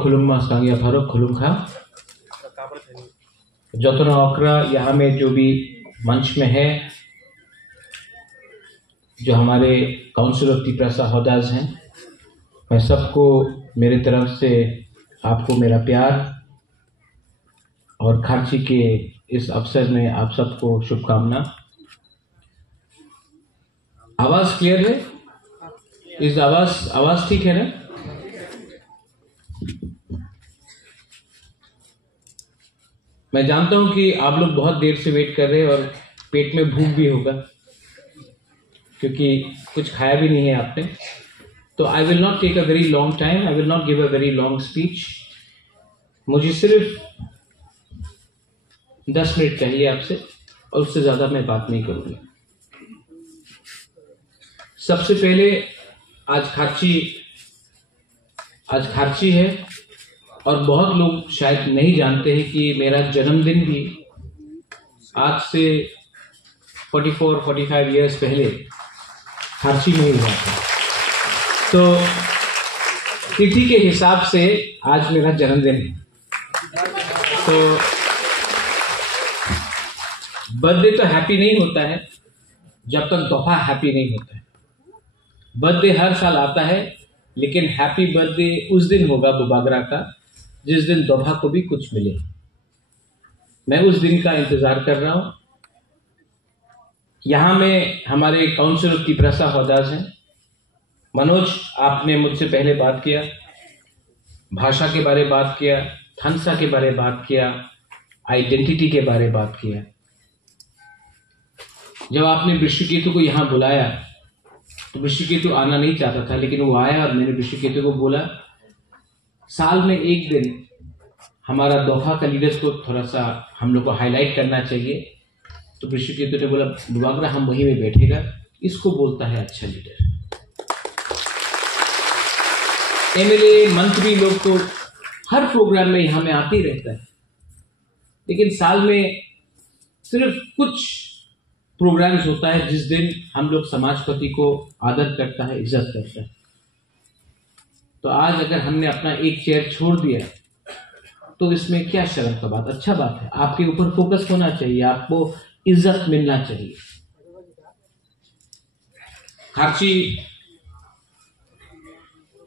खुलुम सांगिया भारत खुलुम खा जतना अकरा यहाँ में जो भी मंच में है, जो हमारे काउंसिल ऑफ त्रिपुरा होदाज हैं, मैं सबको मेरे तरफ से आपको मेरा प्यार और खारची के इस अवसर में आप सबको शुभकामना। आवाज क्लियर है? इस आवाज ठीक है ना? मैं जानता हूं कि आप लोग बहुत देर से वेट कर रहे हैं और पेट में भूख भी होगा क्योंकि कुछ खाया भी नहीं है आपने। तो I will not take a very long time, I will not give a very long speech. मुझे सिर्फ 10 मिनट चाहिए आपसे और उससे ज्यादा मैं बात नहीं करूंगा। सबसे पहले आज खारची है और बहुत लोग शायद नहीं जानते हैं कि मेरा जन्मदिन भी आज से 44-45 इयर्स पहले खारची में ही हुआ था। तो तिथि के हिसाब से आज मेरा जन्मदिन है। तो बर्थडे तो हैप्पी नहीं होता है जब तक दोहा हैप्पी नहीं होता है। बर्थडे हर साल आता है, लेकिन हैप्पी बर्थडे उस दिन होगा बुबागरा का जिस दिन दोहा को भी कुछ मिले। मैं उस दिन का इंतजार कर रहा हूं। यहां में हमारे काउंसिल ऑफ त्रिपुरा होदाज हैं। मनोज, आपने मुझसे पहले बात किया, भाषा के बारे बात किया, थानसा के बारे बात किया, आइडेंटिटी के बारे बात किया। जब आपने विश्वकेतु को यहां बुलाया तो विश्वकेतु आना नहीं चाहता था, लेकिन वो आया और मैंने विश्वकेतु को बोला साल में एक दिन हमारा दोहा का लीडर्स को थोड़ा सा हम लोग को हाईलाइट करना चाहिए। तो विश्वकेतु ने बोला बुबागरा हम वहीं में बैठेगा, इसको बोलता है अच्छा लीडर। एमएलए मंत्री लोग तो हर प्रोग्राम में यहां में आते ही रहता है, लेकिन साल में सिर्फ कुछ प्रोग्राम्स होता है जिस दिन हम लोग समाजपति को आदर करता है, इज्जत करता है। तो आज अगर हमने अपना एक चेयर छोड़ दिया तो इसमें क्या शर्म का बात? अच्छा बात है, आपके ऊपर फोकस होना चाहिए, आपको इज्जत मिलना चाहिए। खारची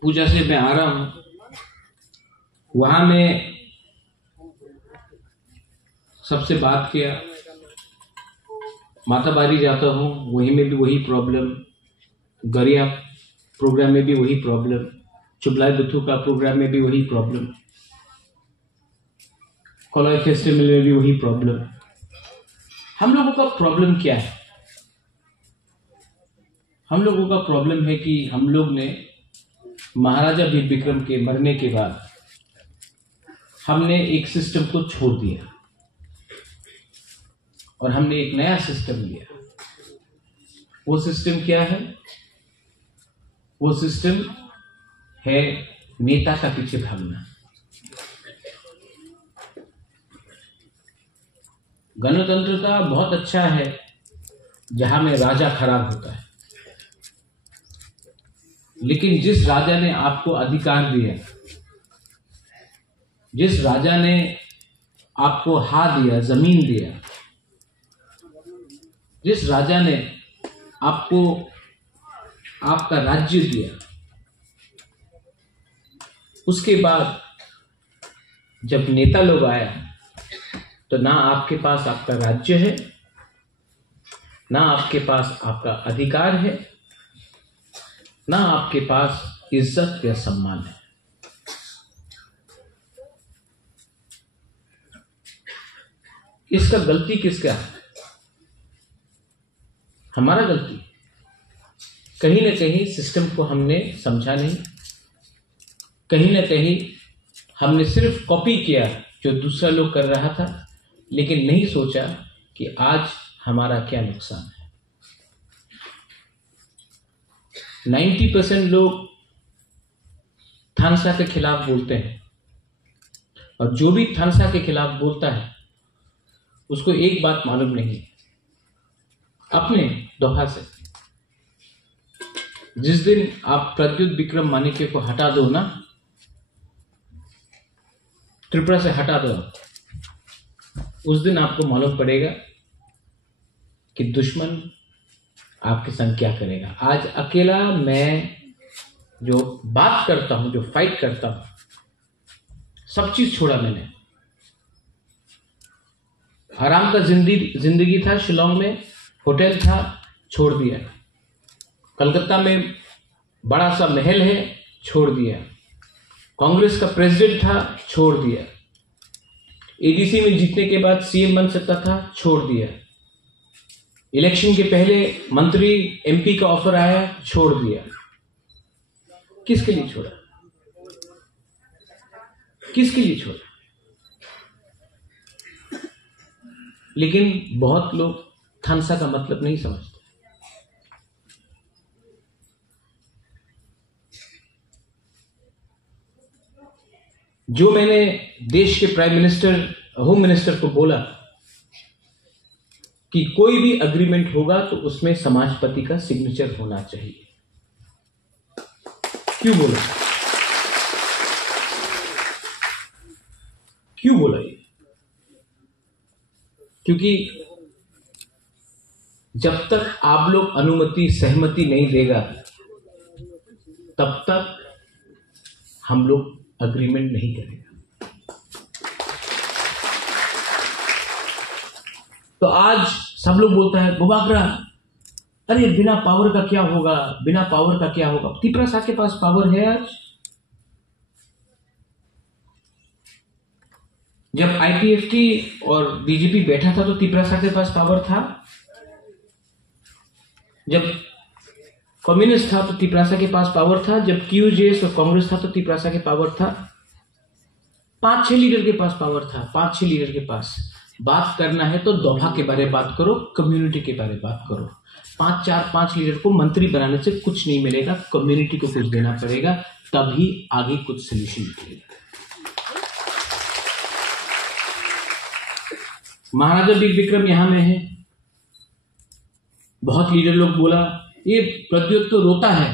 पूजा से मैं आ रहा हूं, वहां में सबसे बात किया, माताबारी जाता हूं वहीं में भी वही प्रॉब्लम, गरिया प्रोग्राम में भी वही प्रॉब्लम, चुबलाई बुद्धू का प्रोग्राम में भी वही प्रॉब्लम, कोलाई फेस्टिवल में भी वही प्रॉब्लम। हम लोगों का प्रॉब्लम क्या है? हम लोगों का प्रॉब्लम है कि हम लोग ने महाराजा वीर विक्रम के मरने के बाद हमने एक सिस्टम को छोड़ दिया और हमने एक नया सिस्टम लिया। वो सिस्टम क्या है? वो सिस्टम है नेता का पीछे भागना। गणतंत्रता बहुत अच्छा है जहां में राजा खराब होता है, लेकिन जिस राजा ने आपको अधिकार दिया, जिस राजा ने आपको हाथ दिया, जमीन दिया, जिस राजा ने आपको आपका राज्य दिया, उसके बाद जब नेता लोग आया तो ना आपके पास आपका राज्य है, ना आपके पास आपका अधिकार है, ना आपके पास इज्जत या सम्मान है। इसका गलती किसका है? हमारा गलती। कहीं ना कहीं सिस्टम को हमने समझा नहीं, कहीं ना कहीं हमने सिर्फ कॉपी किया जो दूसरा लोग कर रहा था, लेकिन नहीं सोचा कि आज हमारा क्या नुकसान है। 90% लोग थानसा के खिलाफ बोलते हैं और जो भी थानसा के खिलाफ बोलता है उसको एक बात मालूम नहीं है, अपने दोहा से जिस दिन आप प्रद्युत विक्रम माणिक्य को हटा दो ना, त्रिपुरा से हटा दो, उस दिन आपको मालूम पड़ेगा कि दुश्मन आपके संग क्या करेगा। आज अकेला मैं जो बात करता हूं, जो फाइट करता हूं, सब चीज छोड़ा मैंने। आराम का जिंदगी था, शिलोंग में होटल था, छोड़ दिया। कलकत्ता में बड़ा सा महल है, छोड़ दिया। कांग्रेस का प्रेसिडेंट था, छोड़ दिया। एडीसी में जीतने के बाद सीएम बन सकता था, छोड़ दिया। इलेक्शन के पहले मंत्री एमपी का ऑफर आया, छोड़ दिया। किसके लिए छोड़ा? किसके लिए छोड़ा? लेकिन बहुत लोग थनसा का मतलब नहीं समझते। जो मैंने देश के प्राइम मिनिस्टर, होम मिनिस्टर को बोला कि कोई भी अग्रीमेंट होगा तो उसमें समाजपति का सिग्नेचर होना चाहिए। क्यों बोला? क्यों बोला ये? क्योंकि जब तक आप लोग अनुमति, सहमति नहीं देगा, तब तक हम लोग अग्रीमेंट नहीं करेगा। तो आज सब लोग बोलता है बुबाकरा, अरे बिना पावर का क्या होगा, बिना पावर का क्या होगा। त्रिपुरा साहब के पास पावर है। आज जब आईपीएफटी और बीजेपी बैठा था तो त्रिपुरा साहब के पास पावर था। जब कम्युनिस्ट था तो त्रिपुरा साहब के पास पावर था। जब क्यूजेएस और कांग्रेस था तो त्रिपुरा साहब के पावर था। 5-6 लीडर के पास पावर था। 5-6 लीडर के पास बात करना है तो दोभा के बारे में बात करो, कम्युनिटी के बारे में बात करो। 5 लीडर को मंत्री बनाने से कुछ नहीं मिलेगा, कम्युनिटी को कुछ देना पड़ेगा, तभी आगे कुछ सोल्यूशन निकलेगा। महाराजा वीर विक्रम यहां में है। बहुत लीडर लोग बोला ये प्रद्योत तो रोता है,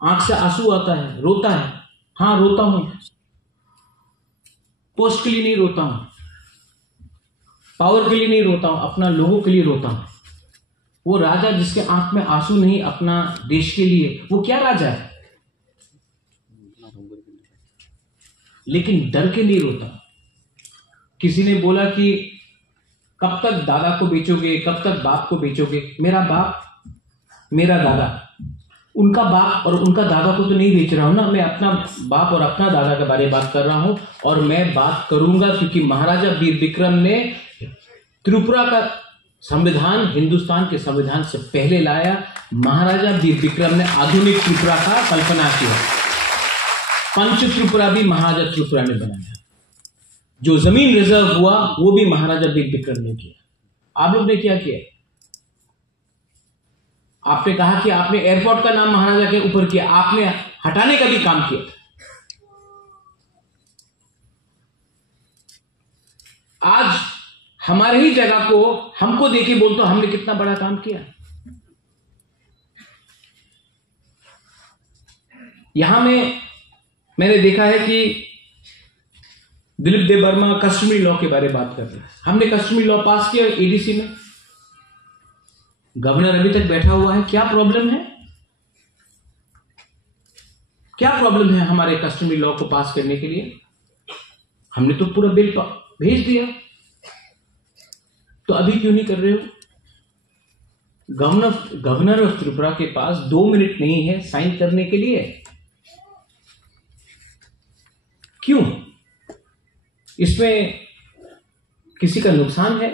आंख से आंसू आता है, रोता है। हाँ रोता हूं, पोस्ट के लिए नहीं रोता हूं, पावर के लिए नहीं रोता हूं, अपना लोगों के लिए रोता हूं। वो राजा जिसके आंख में आंसू नहीं अपना देश के लिए, वो क्या राजा है? लेकिन डर के नहीं रोता। किसी ने बोला कि कब तक दादा को बेचोगे, कब तक बाप को बेचोगे? मेरा बाप, मेरा दादा, उनका बाप और उनका दादा को तो नहीं बेच रहा हूं ना। मैं अपना बाप और अपना दादा के बारे में बात कर रहा हूं, और मैं बात करूंगा क्योंकि महाराजा वीर विक्रम ने त्रिपुरा का संविधान हिंदुस्तान के संविधान से पहले लाया। महाराजा वीर विक्रम ने आधुनिक त्रिपुरा का कल्पना किया। पंच त्रिपुरा भी महाराजा त्रिपुरा ने बनाया। जो जमीन रिजर्व हुआ वो भी महाराजा वीर विक्रम ने किया। आप लोग ने क्या किया? आपने कहा कि आपने एयरपोर्ट का नाम महाराजा के ऊपर किया, आपने हटाने का भी काम किया। आज हमारे ही जगह को हमको देके बोलते हमने कितना बड़ा काम किया। यहां में मैंने देखा है कि दिलीप देव वर्मा कस्टमरी लॉ के बारे में बात कर रहे हैं। हमने कस्टमरी लॉ पास किया एडीसी में। गवर्नर अभी तक बैठा हुआ है। क्या प्रॉब्लम है? क्या प्रॉब्लम है हमारे कस्टमरी लॉ को पास करने के लिए? हमने तो पूरा बिल भेज दिया, तो अभी क्यों नहीं कर रहे हो? गवर्नर ऑफ त्रिपुरा के पास 2 मिनट नहीं है साइन करने के लिए। क्यों? इसमें किसी का नुकसान है?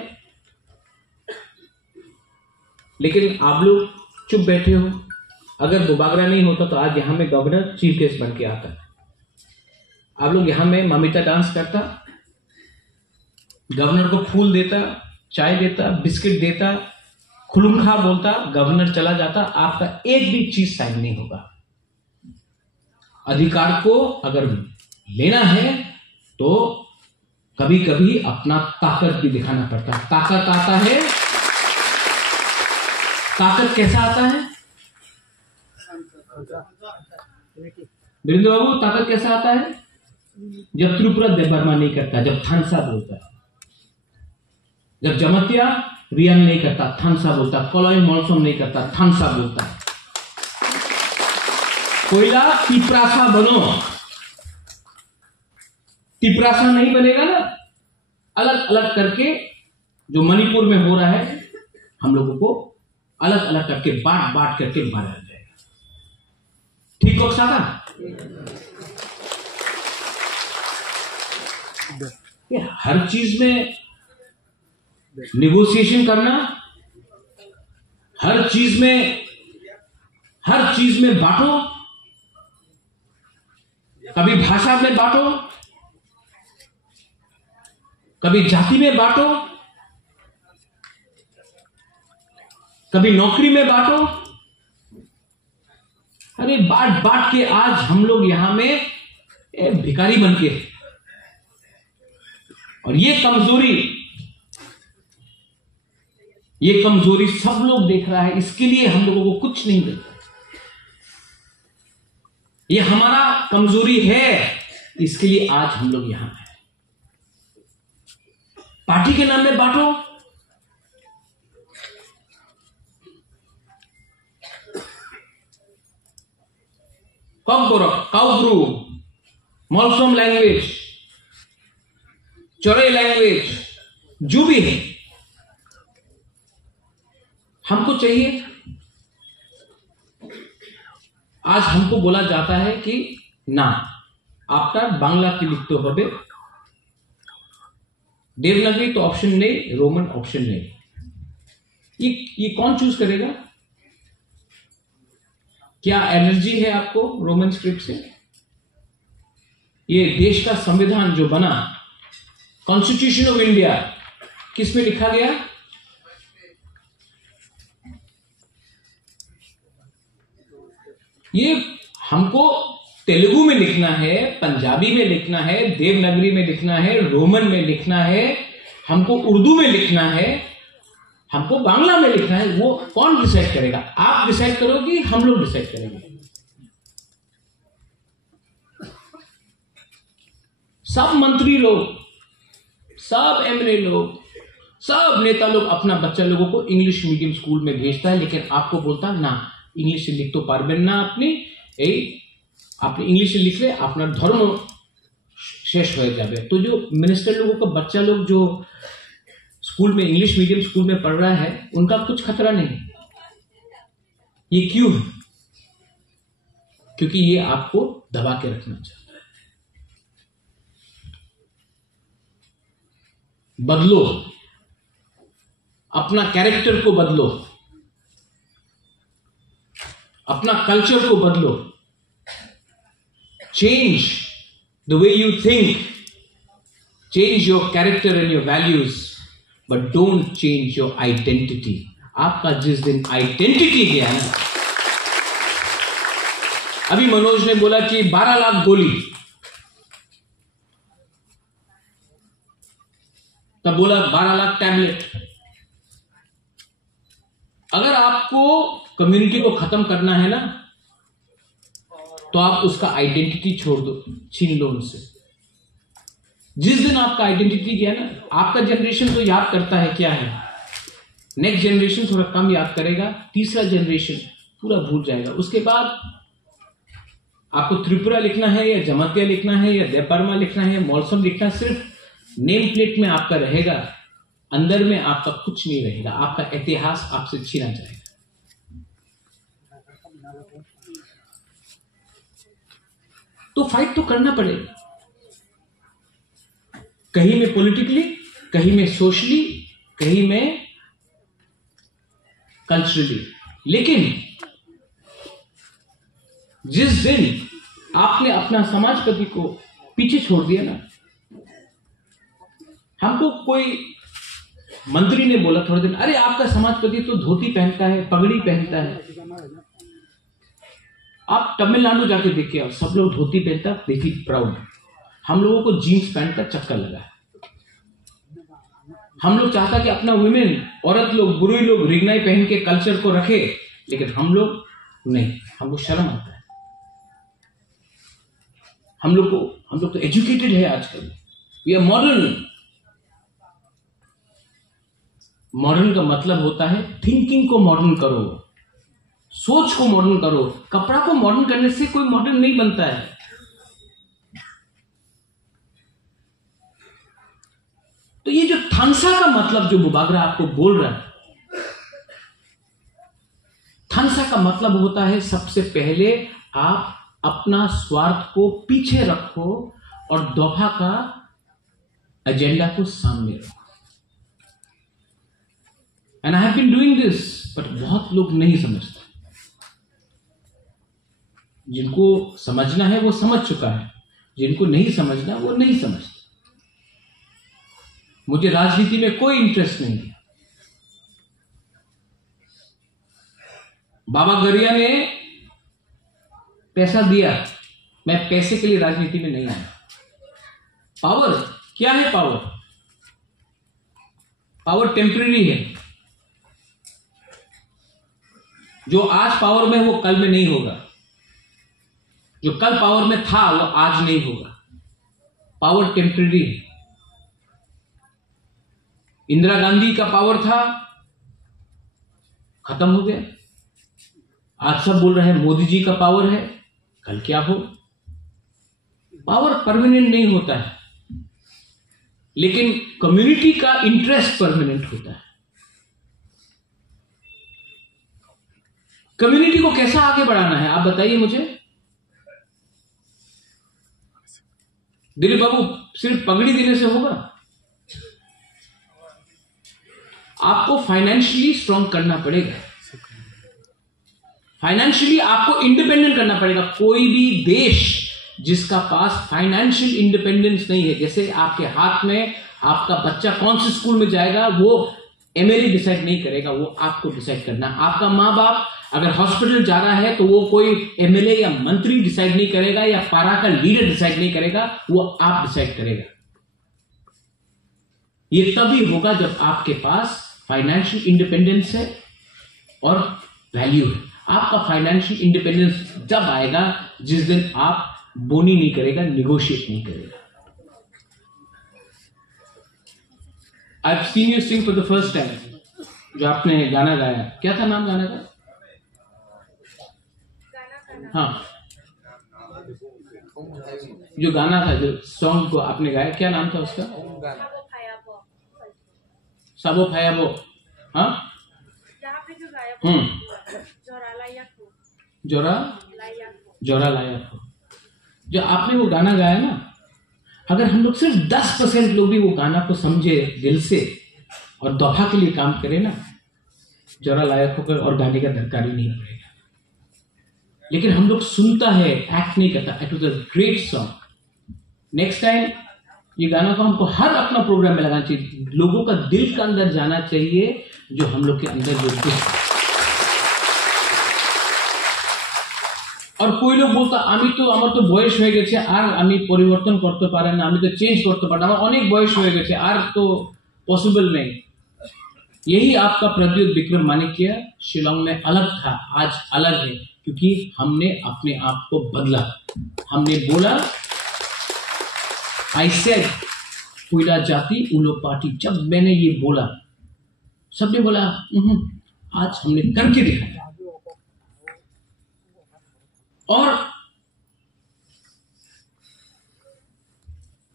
लेकिन आप लोग चुप बैठे हो। अगर बुबागरा नहीं होता तो आज यहां में गवर्नर चीफ गेस्ट बन के आता। आप लोग यहां में ममिता डांस करता, गवर्नर को फूल देता, चाय देता, बिस्किट देता, खुलुमखा बोलता, गवर्नर चला जाता, आपका एक भी चीज साइन नहीं होगा। अधिकार को अगर लेना है तो कभी कभी अपना ताकत भी दिखाना पड़ता है। ताकत आता है, ताकत कैसा आता है वीरेंद्र बाबू? ताकत कैसा आता है? जब त्रिपुरा देबबर्मा नहीं करता, जब थानसा बोलता है, जब जमतिया रियांग नहीं करता, थानसा बोलता, कलोई मॉल्सोम नहीं करता, थानसा बोलता है। कोयला तिप्रासा बनो, तिप्रासा नहीं बनेगा ना, अलग अलग करके जो मणिपुर में हो रहा है, हम लोगों को अलग अलग करके बांट बांट करके मारा जाएगा। ठीक हो सादा? हर चीज में निगोशिएशन करना, हर चीज में बांटो, कभी भाषा में बांटो, कभी जाति में बांटो, कभी नौकरी में बांटो। अरे बांट बांट के आज हम लोग यहां में भिखारी बन के, और ये कमजोरी सब लोग देख रहा है। इसके लिए हम लोगों को कुछ नहीं मिलता। ये हमारा कमजोरी है, इसके लिए आज हम लोग यहां हैं। पार्टी के नाम में बांटो, काउब्रू, मॉल्सोम लैंग्वेज, चोरे लैंग्वेज, जो भी है हमको चाहिए। आज हमको बोला जाता है कि ना, आपका बांग्ला की लिखते हो, देवनागरी तो ऑप्शन नहीं, रोमन ऑप्शन नहीं। ये कौन चूज करेगा? क्या एनर्जी है आपको रोमन स्क्रिप्ट से? ये देश का संविधान जो बना, कॉन्स्टिट्यूशन ऑफ इंडिया, किस में लिखा गया? ये हमको तेलुगु में लिखना है, पंजाबी में लिखना है, देवनागरी में लिखना है, रोमन में लिखना है, हमको उर्दू में लिखना है, हमको बांग्ला में लिखना है। वो कौन डिसाइड करेगा? आप डिसाइड करोगे, हम लोग डिसाइड करेंगे? सब मंत्री लोग, सब एमएलए लोग, सब नेता लोग अपना बच्चा लोगों को इंग्लिश मीडियम स्कूल में भेजता है, लेकिन आपको बोलता है ना, इंग्लिश से लिख तो पारबेन ना, आपने इंग्लिश से लिख ले, अपना धर्म शेष हो जाए। तो जो मिनिस्टर लोगों का बच्चा लोग जो स्कूल में, इंग्लिश मीडियम स्कूल में पढ़ रहा है, उनका कुछ खतरा नहीं। ये क्यों है? क्योंकि ये आपको दबा के रखना चाहता है। बदलो, अपना कैरेक्टर को बदलो, अपना कल्चर को बदलो। Change the way you think, change your character and your values, but don't change your identity. आपका जिस दिन आइडेंटिटी गया ना, अभी मनोज ने बोला कि 12 लाख गोली, तब बोला 12 लाख टैबलेट। अगर आपको कम्युनिटी को खत्म करना है ना, तो आप उसका आइडेंटिटी छोड़ दो, छीन लो उनसे। जिस दिन आपका आइडेंटिटी गया ना, आपका जनरेशन तो याद करता है क्या है, नेक्स्ट जनरेशन थोड़ा कम याद करेगा, तीसरा जनरेशन पूरा भूल जाएगा। उसके बाद आपको त्रिपुरा लिखना है या जमतिया लिखना है या देवबर्मा लिखना है, मॉल्सोम लिखना है, सिर्फ नेम प्लेट में आपका रहेगा, अंदर में आपका कुछ नहीं रहेगा। आपका इतिहास आपसे छीना जाएगा। तो फाइट तो करना पड़ेगा, कहीं में पॉलिटिकली, कहीं में सोशली, कहीं में कल्चरली। लेकिन जिस दिन आपने अपना समाजपति को पीछे छोड़ दिया ना, हमको कोई मंत्री ने बोला थोड़े दिन, अरे आपका समाजपति तो धोती पहनता है, पगड़ी पहनता है। आप तमिलनाडु जाके देखिए, और सब लोग धोती पहनता, देखिए प्राउड। हम लोगों को जीन्स पैंट का चक्कर लगा है। हम लोग चाहता कि अपना वुमेन, औरत लोग, बुरी लोग रिगनाई पहन के कल्चर को रखे, लेकिन हम लोग नहीं, हमको शर्म आता है। हम लोग तो एजुकेटेड है आजकल, वी आर मॉडर्न। मॉडर्न का मतलब होता है थिंकिंग को मॉडर्न करो, सोच को मॉडर्न करो। कपड़ा को मॉडर्न करने से कोई मॉडर्न नहीं बनता है। तो ये जो थानसा का मतलब जो मुबागरा आपको बोल रहा है, थानसा का मतलब होता है सबसे पहले आप अपना स्वार्थ को पीछे रखो और दोफा का एजेंडा को सामने रखो। And I have been doing this, but बहुत लोग नहीं समझते। जिनको समझना है वो समझ चुका है, जिनको नहीं समझना वो नहीं समझता। मुझे राजनीति में कोई इंटरेस्ट नहीं है। बाबा गरिया ने पैसा दिया, मैं पैसे के लिए राजनीति में नहीं आया। पावर क्या है? पावर टेम्परेरी है। जो आज पावर में वो कल में नहीं होगा, जो कल पावर में था वो आज नहीं होगा। पावर टेम्परेरी है। इंदिरा गांधी का पावर था, खत्म हो गया। आज सब बोल रहे हैं मोदी जी का पावर है, कल क्या हो। पावर परमानेंट नहीं होता है, लेकिन कम्युनिटी का इंटरेस्ट परमानेंट होता है। कम्युनिटी को कैसा आगे बढ़ाना है आप बताइए मुझे। दिलीप बाबू, सिर्फ पगड़ी देने से होगा? आपको फाइनेंशियली स्ट्रांग करना पड़ेगा, फाइनेंशियली आपको इंडिपेंडेंट करना पड़ेगा। कोई भी देश जिसका पास फाइनेंशियल इंडिपेंडेंस नहीं है, जैसे आपके हाथ में आपका बच्चा कौन से स्कूल में जाएगा वो एमएलए डिसाइड नहीं करेगा, वो आपको डिसाइड करना। आपका माँ बाप अगर हॉस्पिटल जा रहा है तो वो कोई एमएलए या मंत्री डिसाइड नहीं करेगा, या पारा का लीडर डिसाइड नहीं करेगा, वो आप डिसाइड करेगा। ये तभी होगा जब आपके पास फाइनेंशियल इंडिपेंडेंस है और वैल्यू है। आपका फाइनेंशियल इंडिपेंडेंस जब आएगा जिस दिन आप बोनी नहीं करेगा, निगोशिएट नहीं करेगा। I've seen you sing for the first time। जो आपने गाना गाया, क्या था नाम गाना का? हाँ, जो गाना था, जो सॉन्ग को आपने गाया, क्या नाम था उसका? साबो फायाबो। हाँ, जोरा लाया हो। जो आपने वो गाना गाया ना, अगर हम लोग सिर्फ 10% लोग भी वो गाना को समझे दिल से और दोहा के लिए काम करें ना, जोरा लायक होकर और गाने का दरकार ही नहीं पड़ेगा। लेकिन हम लोग सुनता है, एक्ट नहीं करता। It was a great song. Next time ये गाना को हमको हर अपना प्रोग्राम में लगाना चाहिए। लोगों का दिल के अंदर जाना चाहिए जो हम लोग के अंदर जो कुछ। और कोई लोग बोलता आमी तो আমার তো বয়স হয়ে গেছে আর আমি পরিবর্তন করতে পারি না, আমি তো চেঞ্জ করতে পারি না, আমার অনেক বয়স হয়ে গেছে আর তো पॉसिबल नहीं। यही आपका प्रद्युत विक्रम मानिक्य शिलोंग में अलग था, आज अलग है, क्योंकि हमने अपने आप को बदला। हमने बोला आई सेड कोयला जाति उलो पार्टी। जब मैंने ये बोला सबने बोला आज हमने करके दिखाया। और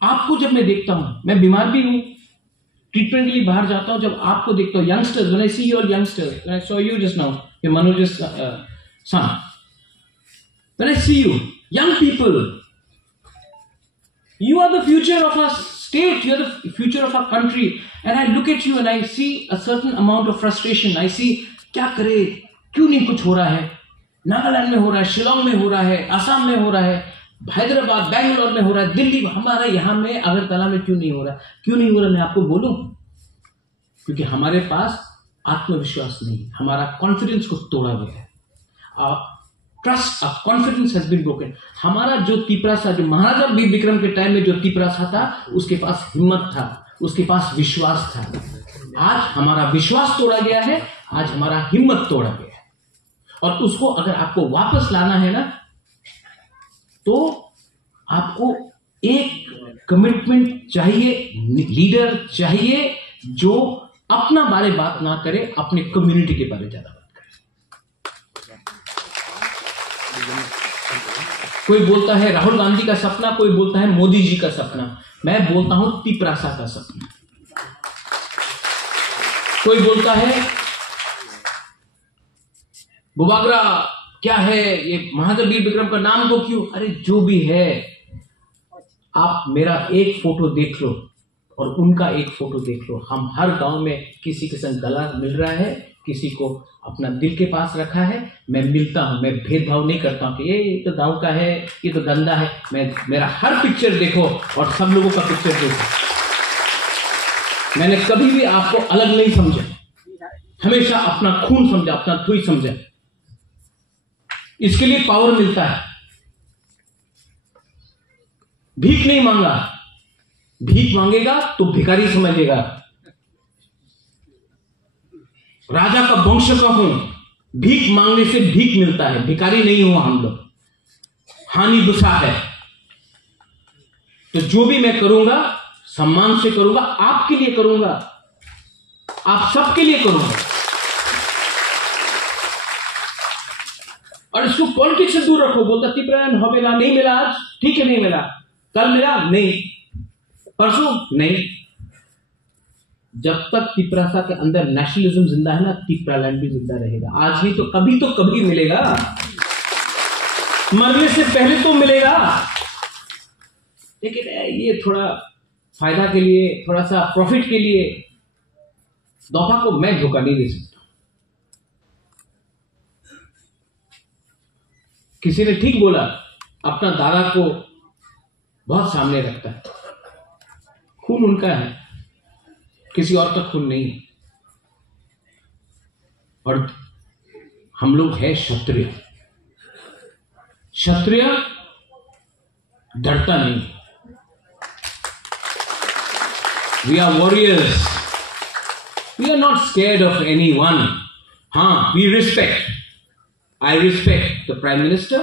आपको जब मैं देखता हूं, मैं बीमार भी हूं, ट्रीटमेंट के लिए बाहर जाता हूं, जब आपको देखता हूं, youngsters, when I see your youngsters, when I saw you just now, ये Manoj son, when I see you, young people, you are the future of our state, you are the future of our country, and I look at you and I see a certain amount of frustration. I see क्या करे, क्यों नहीं कुछ हो रहा है। नागालैंड में हो रहा है, शिलोंग में हो रहा है, असम में हो रहा है, हैदराबाद, बैंगलोर में हो रहा है, दिल्ली, हमारा यहां में अगरतला में क्यों नहीं हो रहा? क्यों नहीं हो रहा? मैं आपको बोलूं, क्योंकि हमारे पास आत्मविश्वास नहीं, हमारा कॉन्फिडेंस को तोड़ा गया है। Trust, confidence has been broken. हमारा जो तिपरासा, जो महाराजा विक्रम के टाइम में जो तिपरासा था, उसके पास हिम्मत था, उसके पास विश्वास था। आज हमारा विश्वास तोड़ा गया है, आज हमारा हिम्मत तोड़ा गया है। और उसको अगर आपको वापस लाना है ना, तो आपको एक कमिटमेंट चाहिए, लीडर चाहिए जो अपना बारे बात ना करे, अपने कम्युनिटी के बारे ज्यादा बात करे। कोई बोलता है राहुल गांधी का सपना, कोई बोलता है मोदी जी का सपना, मैं बोलता हूं तिपरासा का सपना। कोई बोलता है बुबागरा क्या है, ये महादेव वीर विक्रम का नाम को क्यों, अरे जो भी है, आप मेरा एक फोटो देख लो और उनका एक फोटो देख लो। हम हर गांव में किसी के संग गला मिल रहा है, किसी को अपना दिल के पास रखा है। मैं मिलता हूं, मैं भेदभाव नहीं करता हूं कि ये तो गांव का है, ये तो गंदा है। मेरा हर पिक्चर देखो और सब लोगों का पिक्चर देखो। मैंने कभी भी आपको अलग नहीं समझा, हमेशा अपना खून समझा, अपना थुई समझा। इसके लिए पावर मिलता है। भीख नहीं मांगा, भीख मांगेगा तो भिखारी समझेगा। राजा का वंश का हूं, भीख मांगने से भीख मिलता है, भिखारी नहीं हुआ हम लोग। हानि गुस्सा है, तो जो भी मैं करूंगा सम्मान से करूंगा, आपके लिए करूंगा, आप सबके लिए करूंगा। और इसको पॉलिटिक्स से दूर रखो। बोलता तिपरायन हो मिला, नहीं मिला आज, ठीक है नहीं मिला, कल मिला नहीं, परसों नहीं। जब तक तिपरासा के अंदर नेशनलिज्म जिंदा है ना, तिपरालैंड भी जिंदा रहेगा। आज नहीं तो कभी मिलेगा, मरने से पहले तो मिलेगा। लेकिन ये थोड़ा फायदा के लिए, थोड़ा सा प्रॉफिट के लिए दोफा को मैं धोखा नहीं दे सकता। किसी ने ठीक बोला, अपना दादा को बहुत सामने रखता है। खून उनका है, किसी और का खून नहीं। और हम लोग हैं क्षत्रिय। क्षत्रिय डरता नहीं। We are warriors, we are not scared of anyone. हाँ, we respect, I respect the Prime Minister,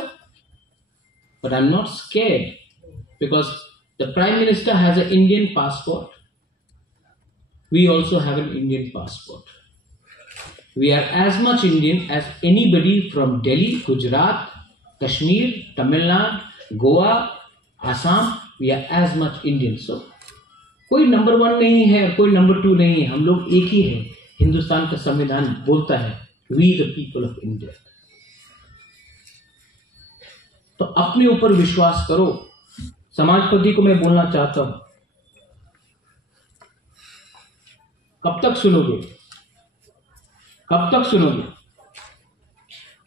but I'm not scared because the Prime Minister has an Indian passport. We also have an Indian passport. We are as much Indian as anybody from Delhi, Gujarat, Kashmir, Tamil Nadu, Goa, Assam. We are as much Indian. So, कोई number 1 नहीं है, कोई number 2 नहीं है, हम लोग एक ही है। हिंदुस्तान का संविधान बोलता है We the people of India. तो अपने ऊपर विश्वास करो। समाजपति को मैं बोलना चाहता हूं, कब तक सुनोगे, कब तक सुनोगे?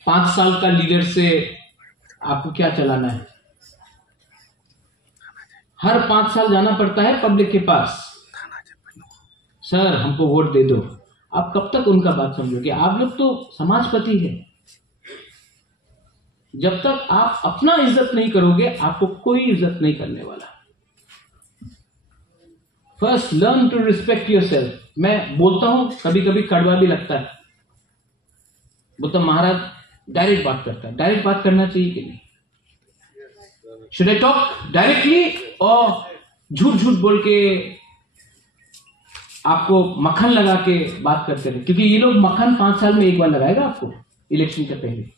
5 साल का लीडर से आपको क्या चलाना है? हर 5 साल जाना पड़ता है पब्लिक के पास, सर हमको वोट दे दो। आप कब तक उनका बात समझोगे? आप लोग तो समाजपति हैं। जब तक आप अपना इज्जत नहीं करोगे, आपको कोई इज्जत नहीं करने वाला। First learn to respect yourself. मैं बोलता हूं, कभी कभी कड़वा भी लगता है। बोलता महाराज डायरेक्ट बात करता है, डायरेक्ट बात करना चाहिए कि नहीं? शुड आई टॉक डायरेक्टली और झूठ झूठ बोल के आपको मक्खन लगा के बात करते रहे? क्योंकि ये लोग मक्खन 5 साल में एक बार लगाएगा आपको इलेक्शन के पहले,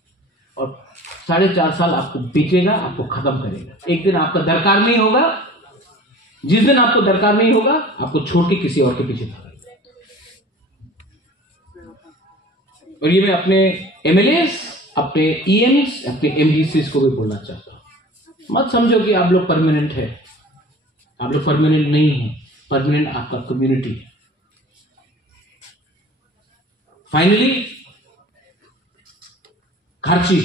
और 4.5 साल आपको बेचेगा, आपको खत्म करेगा। एक दिन आपका दरकार नहीं होगा, जिस दिन आपको दरकार नहीं होगा, आपको छोड़ के किसी और के पीछे भागेगा। और ये मैं अपने एमएलएस, अपने ईएम्स, अपने एमडीसीज को भी बोलना चाहता हूं। मत समझो कि आप लोग परमानेंट है, आप लोग परमानेंट नहीं है। परमानेंट आपका कम्युनिटी है। फाइनली खर्ची,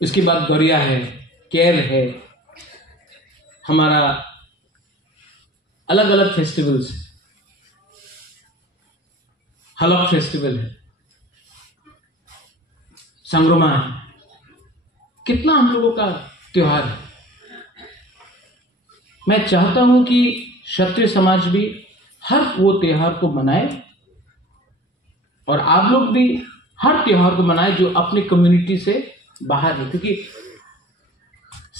इसके बाद गौरिया है, केर है, हमारा अलग अलग फेस्टिवल्स है। हलक फेस्टिवल है, संग्रमा है, कितना हम लोगों का त्योहार है। मैं चाहता हूं कि क्षत्रिय समाज भी हर वो त्योहार को मनाए, और आप लोग भी हर त्योहार को मनाए जो अपनी कम्युनिटी से बाहर है। क्योंकि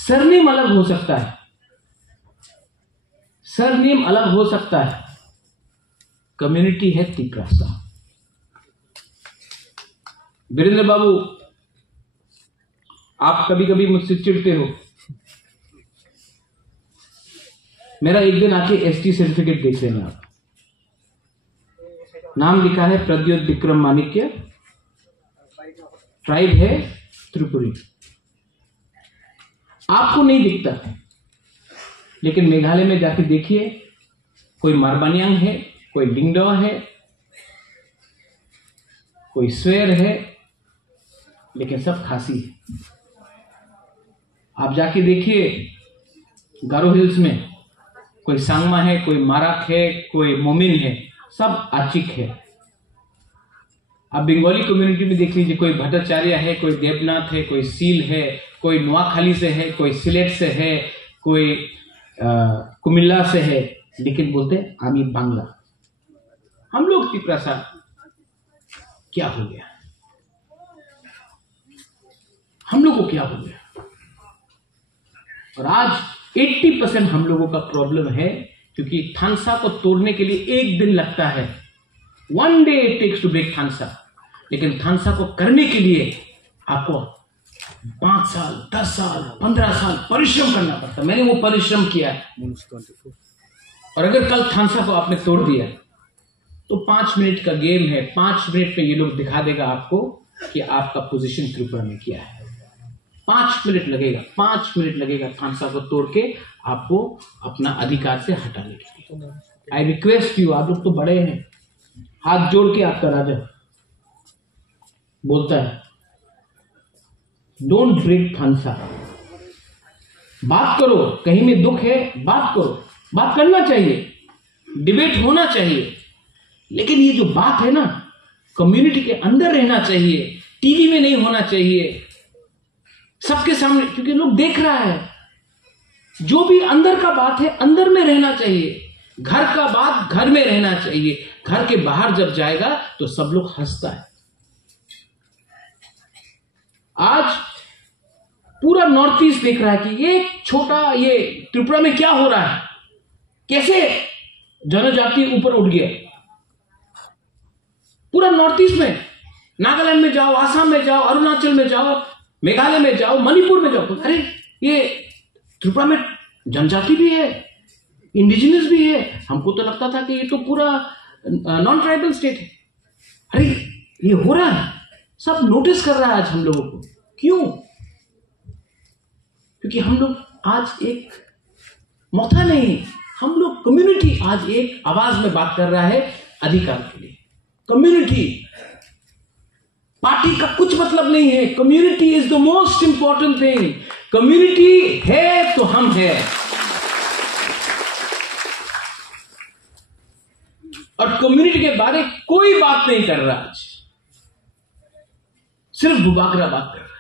सरनेम अलग हो सकता है, सरनेम अलग हो सकता है, कम्युनिटी है तिपरासा। वीरेंद्र बाबू, आप कभी कभी मुझसे चिढ़ते हो। मेरा एक दिन आके एसटी सर्टिफिकेट देख लेना। आप नाम लिखा है प्रद्योत विक्रम माणिक्य, ट्राइब है त्रिपुरी। आपको नहीं दिखता, लेकिन मेघालय में जाके देखिए, कोई मारबानियांग है, कोई लिंगडो है, कोई स्वेर है, लेकिन सब खासी है। आप जाके देखिए गारो हिल्स में कोई सांगमा है, कोई माराक है, कोई मोमिन है, सब आचिक है। आप बंगाली कम्युनिटी में देख लीजिए, कोई भट्टाचार्य है, कोई देवनाथ है, कोई सील है, कोई नोआखाली से है, कोई सिलेट से है, कोई कुमिल्ला से है, लेकिन बोलते हैं आमी बांग्ला। हम लोग तिपरासा क्या हो गया, हम लोगों को क्या हो गया? और आज 80% हम लोगों का प्रॉब्लम है, क्योंकि थानसा को तोड़ने के लिए एक दिन लगता है, 1 day it takes to break थानसा। लेकिन थानसा को करने के लिए आपको 5 साल, 10 साल, 15 साल परिश्रम करना पड़ता। मैंने वो परिश्रम किया है। और अगर कल थानसा को आपने तोड़ दिया तो 5 मिनट का गेम है, 5 मिनट में ये लोग दिखा देगा आपको कि आपका पोजीशन त्रिपुरा में क्या है। 5 मिनट लगेगा, 5 मिनट लगेगा थानसा को तोड़ के आपको अपना अधिकार से हटाने के लिए। आई रिक्वेस्ट यू, आप लोग तो बड़े हैं, हाथ जोड़ के आपका राजा बोलता है, डोंट ब्रेक थानसा। बात करो, कहीं में दुख है, बात करो, बात करना चाहिए, डिबेट होना चाहिए, लेकिन ये जो बात है ना, कम्युनिटी के अंदर रहना चाहिए, टीवी में नहीं होना चाहिए, सबके सामने, क्योंकि लोग देख रहा है। जो भी अंदर का बात है अंदर में रहना चाहिए, घर का बात घर में रहना चाहिए। घर के बाहर जब जाएगा तो सब लोग हंसता है। आज पूरा नॉर्थ ईस्ट देख रहा है कि ये छोटा, ये त्रिपुरा में क्या हो रहा है, कैसे जनजाति ऊपर उठ गया। पूरा नॉर्थ ईस्ट में, नागालैंड में जाओ, आसाम में जाओ, अरुणाचल में जाओ, मेघालय में जाओ, मणिपुर में जाओ, अरे ये त्रिपुरा में जनजाति भी है, इंडिजिनस भी है। हमको तो लगता था कि ये तो पूरा नॉन ट्राइबल स्टेट है। अरे ये हो रहा है, सब नोटिस कर रहा है आज हम लोगों को। क्यों? क्योंकि हम लोग आज एक मौका नहीं, हम लोग कम्युनिटी आज एक आवाज में बात कर रहा है अधिकार के लिए। कम्युनिटी, पार्टी का कुछ मतलब नहीं है। Community is the most important thing. Community है तो हम है। और कम्युनिटी के बारे में कोई बात नहीं कर रहा आज, सिर्फ बुबाकरा बात कर रहा है।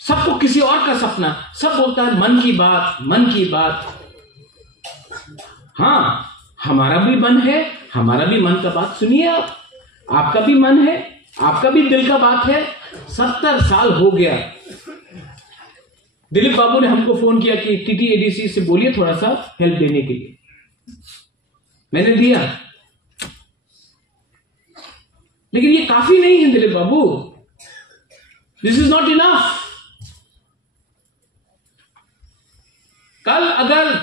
सबको किसी और का सपना, सब बोलता है मन की बात, मन की बात। हां, हमारा भी मन है, हमारा भी मन का बात सुनिए आप। आपका भी मन है, आपका भी दिल का बात है। 70 साल हो गया। दिलीप बाबू ने हमको फोन किया कि टीटीएडीसी से बोलिए थोड़ा सा हेल्प देने के लिए। मैंने दिया, लेकिन ये काफी नहीं है Dilip Babu. This is not enough. कल अगर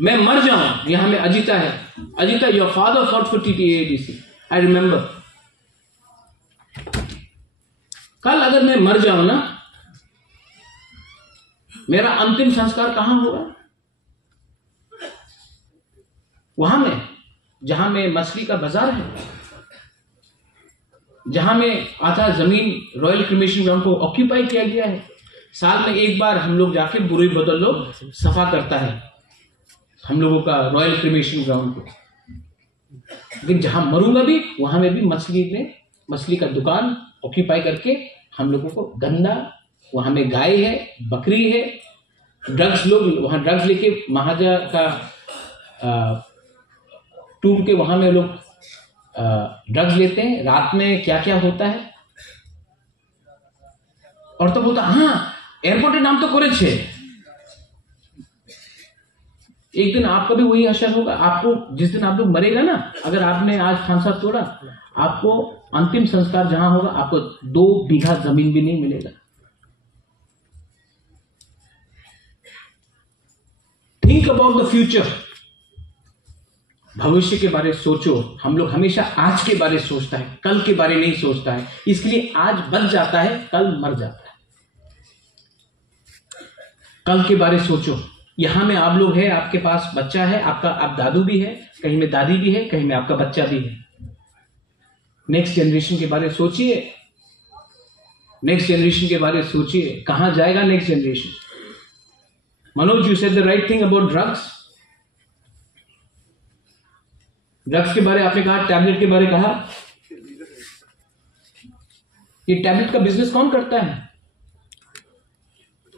मैं मर जाऊं, यहां में अजीता है, Ajita your father fought for TTADC, I remember. कल अगर मैं मर जाऊं ना, मेरा अंतिम संस्कार कहां होगा? वहां में जहां में मछली का बाजार है, जहां में आधा जमीन रॉयल क्रिमेशन ग्राउंड को ऑक्यूपाई किया गया है। साल में एक बार हम लोग जाके बुरी बदल लोग सफा करता है हम लोगों का रॉयल क्रिमेशन ग्राउंड को। लेकिन जहां मरूंगा भी, वहां में भी मछली का दुकान ऑक्यूपाई करके हम लोगों को गंदा, वहां में गाय है, बकरी है, ड्रग्स, लोग वहां ड्रग्स लेके महाजा का टूट के वहां में लोग ड्रग्स लेते हैं। रात में क्या क्या होता है। और तब होता, हाँ एयरपोर्टेर नाम तो करेছে। एक दिन आपका भी वही असर होगा। आपको जिस दिन आप लोग मरेगा ना, अगर आपने आज फांसा तोड़ा, आपको अंतिम संस्कार जहां होगा, आपको 2 बीघा जमीन भी नहीं मिलेगा। Think about the future. भविष्य के बारे सोचो। हम लोग हमेशा आज के बारे सोचता है, कल के बारे नहीं सोचता है। इसलिए आज बच जाता है, कल मर जाता है। कल के बारे सोचो। यहां में आप लोग हैं, आपके पास बच्चा है, आपका आप दादू भी है, कहीं में दादी भी है, कहीं में आपका बच्चा भी है। नेक्स्ट जनरेशन के बारे सोचिए। नेक्स्ट जनरेशन के बारे सोचिए, कहां जाएगा next generation. Manoj, you said the right thing about drugs. Drugs के बारे आपने कहा, टैबलेट के बारे कहा। ये टैबलेट का बिजनेस कौन करता है?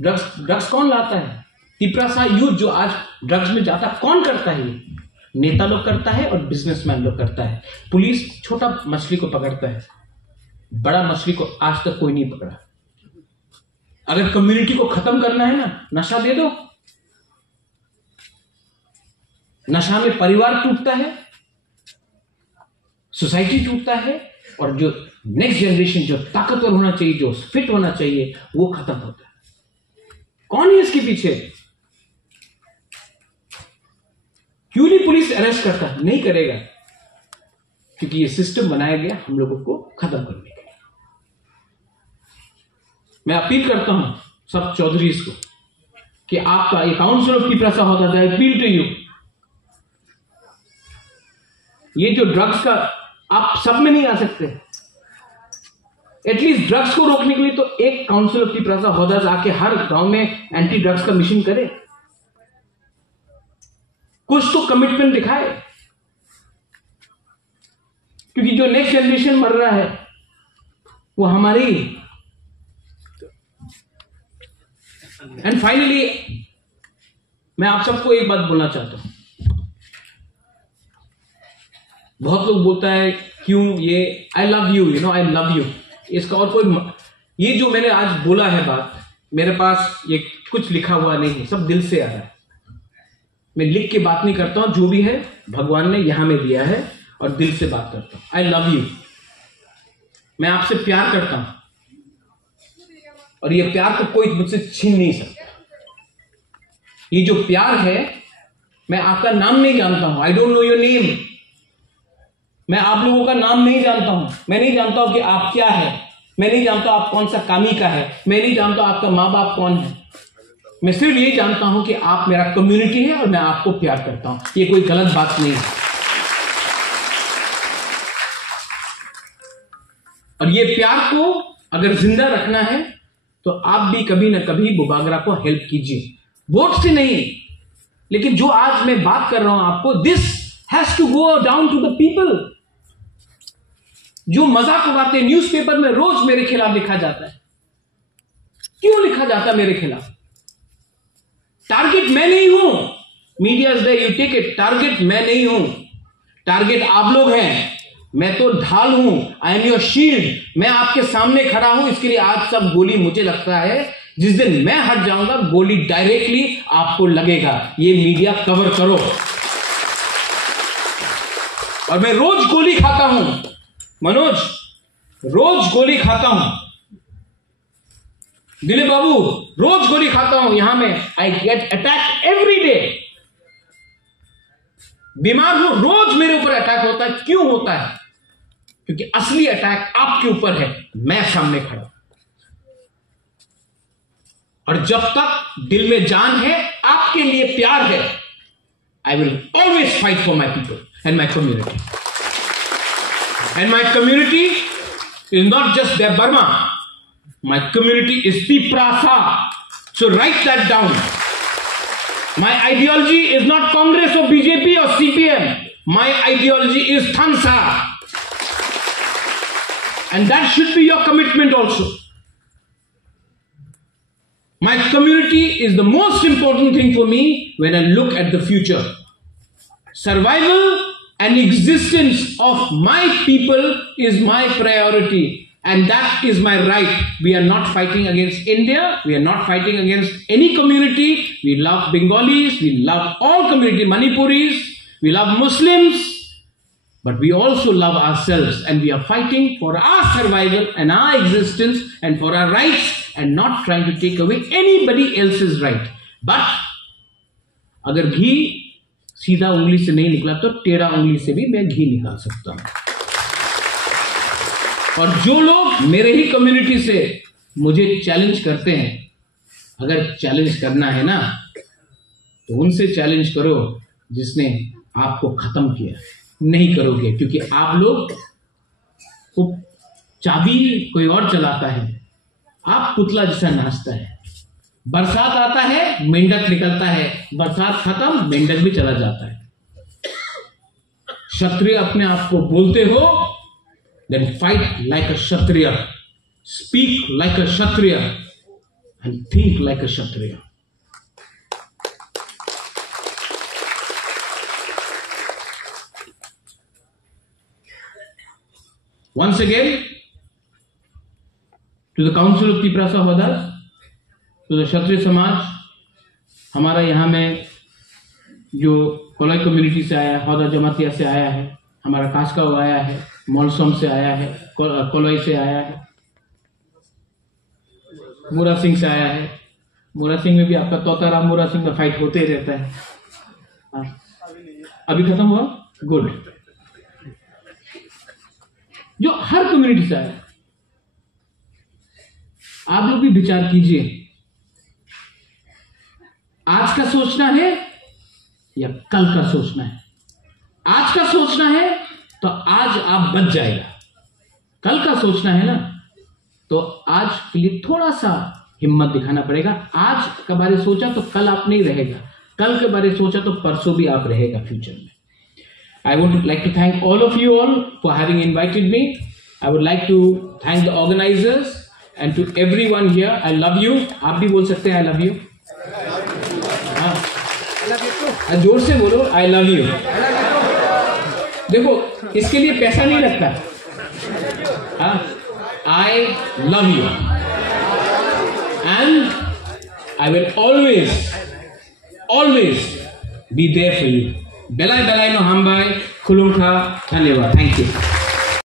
ड्रग्स कौन लाता है? तिपरासा यूथ जो आज ड्रग्स में जाता है, कौन करता है? ये नेता लोग करता है और बिजनेसमैन लोग करता है। पुलिस छोटा मछली को पकड़ता है, बड़ा मछली को आज तक कोई नहीं पकड़ा। अगर कम्युनिटी को खत्म करना है ना, नशा दे दो। नशा में परिवार टूटता है, सोसाइटी टूटता है, और जो नेक्स्ट जनरेशन जो ताकतवर होना चाहिए, जो फिट होना चाहिए, वो खत्म होता है। कौन है इसके पीछे? क्यों नहीं पुलिस अरेस्ट करता? नहीं करेगा, क्योंकि ये सिस्टम बनाया गया हम लोगों को खत्म करने के लिए। मैं अपील करता हूं सब चौधरीज को कि आपका ये काउंसिल ऑफ तिपरासा होता है, अपील टू यू। ये जो ड्रग्स का, आप सब में नहीं आ सकते। एटलीस्ट ड्रग्स को रोकने के लिए तो एक काउंसिल ऑफ तिपरासा होदाज आके हर गांव में एंटी ड्रग्स का मिशन करे। कुछ तो कमिटमेंट दिखाए, क्योंकि जो नेक्स्ट जनरेशन मर रहा है वो हमारी। एंड फाइनली मैं आप सबको एक बात बोलना चाहता हूं। बहुत लोग बोलता है क्यों ये I love you, I love you, इसका और कोई, ये जो मैंने आज बोला है बात, मेरे पास ये कुछ लिखा हुआ नहीं है, सब दिल से आ रहा है। मैं लिख के बात नहीं करता हूं, जो भी है भगवान ने यहां में दिया है और दिल से बात करता हूं। I love you. मैं आपसे प्यार करता हूं और ये प्यार को कोई मुझसे छीन नहीं सकता। ये जो प्यार है, मैं आपका नाम नहीं जानता हूं, I don't know your name. मैं आप लोगों का नाम नहीं जानता हूं। मैं नहीं जानता हूं कि आप क्या है। मैं नहीं जानता आप कौन सा कामी का है। मैं नहीं जानता आपका माँ बाप कौन है। मैं सिर्फ ये जानता हूं कि आप मेरा कम्युनिटी है और मैं आपको प्यार करता हूं। ये कोई गलत बात नहीं है। और ये प्यार को अगर जिंदा रखना है तो आप भी कभी ना कभी बुबागरा को हेल्प कीजिए। वोट से नहीं, लेकिन जो आज मैं बात कर रहा हूं आपको, this has to go down to the people. जो मजाक उड़ाते हैं, न्यूज़पेपर में रोज मेरे खिलाफ लिखा जाता है। क्यों लिखा जाता है मेरे खिलाफ? टारगेट मैं नहीं हूं। Media is there, you take it. Target मैं नहीं हूं, टारगेट आप लोग हैं। मैं तो ढाल हूं, आई एम योर शील्ड। मैं आपके सामने खड़ा हूं, इसके लिए आज सब गोली, मुझे लगता है जिस दिन मैं हट जाऊंगा, गोली डायरेक्टली आपको लगेगा। ये मीडिया कवर करो। और मैं रोज गोली खाता हूं मनोज, रोज गोली खाता हूं। दिलीप बाबू, रोज गोली खाता हूं। यहां में I get attack every day. बीमार हूं, रोज मेरे ऊपर अटैक होता है। क्यों होता है? क्योंकि असली अटैक आपके ऊपर है, मैं सामने खड़ा हूं। और जब तक दिल में जान है, आपके लिए प्यार है, I will always fight for my people and my community. And my community is not just the Burma, my community is Tiprasa. So write that down. My ideology is not Congress or BJP or CPM. My ideology is Thamsa. And that should be your commitment also. My community is the most important thing for me when I look at the future. Survival and existence of my people is my priority. And that is my right. We are not fighting against India. We are not fighting against any community. We love Bengalis. We love all community. Manipuris. We love Muslims. But we also love ourselves. And we are fighting for our survival and our existence and for our rights and not trying to take away anybody else's right. But अगर घी सीधा उंगली से नहीं निकला तो टेढ़ा उंगली से भी मैं घी निकाल सकता हूं। और जो लोग मेरे ही कम्युनिटी से मुझे चैलेंज करते हैं, अगर चैलेंज करना है ना तो उनसे चैलेंज करो जिसने आपको खत्म किया। नहीं करोगे क्योंकि आप लोग को चाबी कोई और चलाता है, आप पुतला जैसा नाचता है। बरसात आता है, मेंढक निकलता है, बरसात खत्म, मेंढक भी चला जाता है। क्षत्रिय अपने आप को बोलते हो, then fight like a Kshatriya, speak like a Kshatriya, and think like a Kshatriya. Once again, to the Council of Tiprasa Hodas, to the Kshatriya समाज, हमारा यहाँ में जो कोलाई कम्युनिटी से आया है, हौदा जमातिया से आया है, हमारा कास्काव आया है, मौलसम से आया है, कोलाई से आया है, मूरा सिंह से आया है। मूरा सिंह में भी आपका तोताराम मूरा सिंह का फाइट होते ही रहता है। अभी खत्म हुआ? गुड। जो हर कम्युनिटी से आया, आप लोग भी विचार कीजिए, आज का सोचना है या कल का सोचना है? आज का सोचना है तो आज आप बच जाएगा। कल का सोचना है ना तो आज के लिए थोड़ा सा हिम्मत दिखाना पड़ेगा। आज के बारे सोचा तो कल आप नहीं रहेगा, कल के बारे सोचा तो परसों भी आप रहेगा फ्यूचर में। I would like to thank all of you all for having invited me. I would like to thank the organizers and to everyone here. I love you. आप भी बोल सकते हैं I love you. हाँ, जोर से बोलो I love you. देखो इसके लिए पैसा नहीं लगता। हाँ, I love you and I will always be there for you. Belai no hambai, kulumka, धन्यवाद, thank you.